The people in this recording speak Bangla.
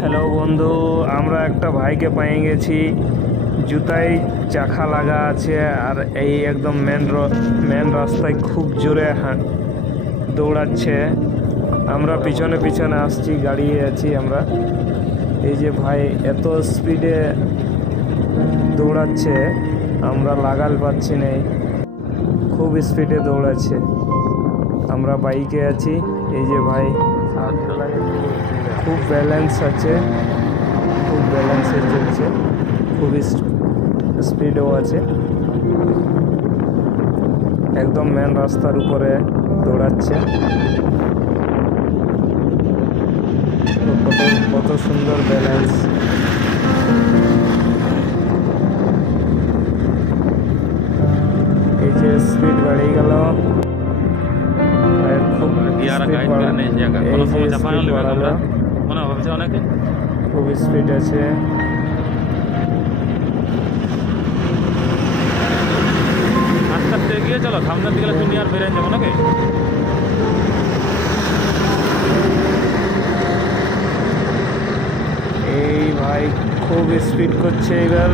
হ্যালো বন্ধু, আমরা একটা ভাইকে পেয়ে গেছি। জুতায় চাকা লাগা আছে আর এই একদম মেন রাস্তায় খুব জোরে দৌড়াচ্ছে। আমরা পিছনে পিছনে আসছি, দাঁড়িয়ে আছি আমরা। এই যে ভাই এত স্পিডে দৌড়াচ্ছে, আমরা লাগাল পাচ্ছি না, খুব স্পিডে দৌড়াচ্ছে। আমরা বাইকে আছি। এই যে ভাই খুব ব্যালেন্স আছে, খুব ব্যালেন্সে চলছে, খুব স্পিডও আছে। একদম মেন রাস্তার উপরে দৌড়াচ্ছে। কত সুন্দর ব্যালেন্স। এই যে স্পিড বাড়িয়ে গেল, খুব খুব স্পিড আছে। আস্তে আস্তে এগিয়ে চলো, সামনের দিকে তুমি আর বেরিয়ে যাবো নাকি? এই ভাই খুব স্পিড করছে এবার।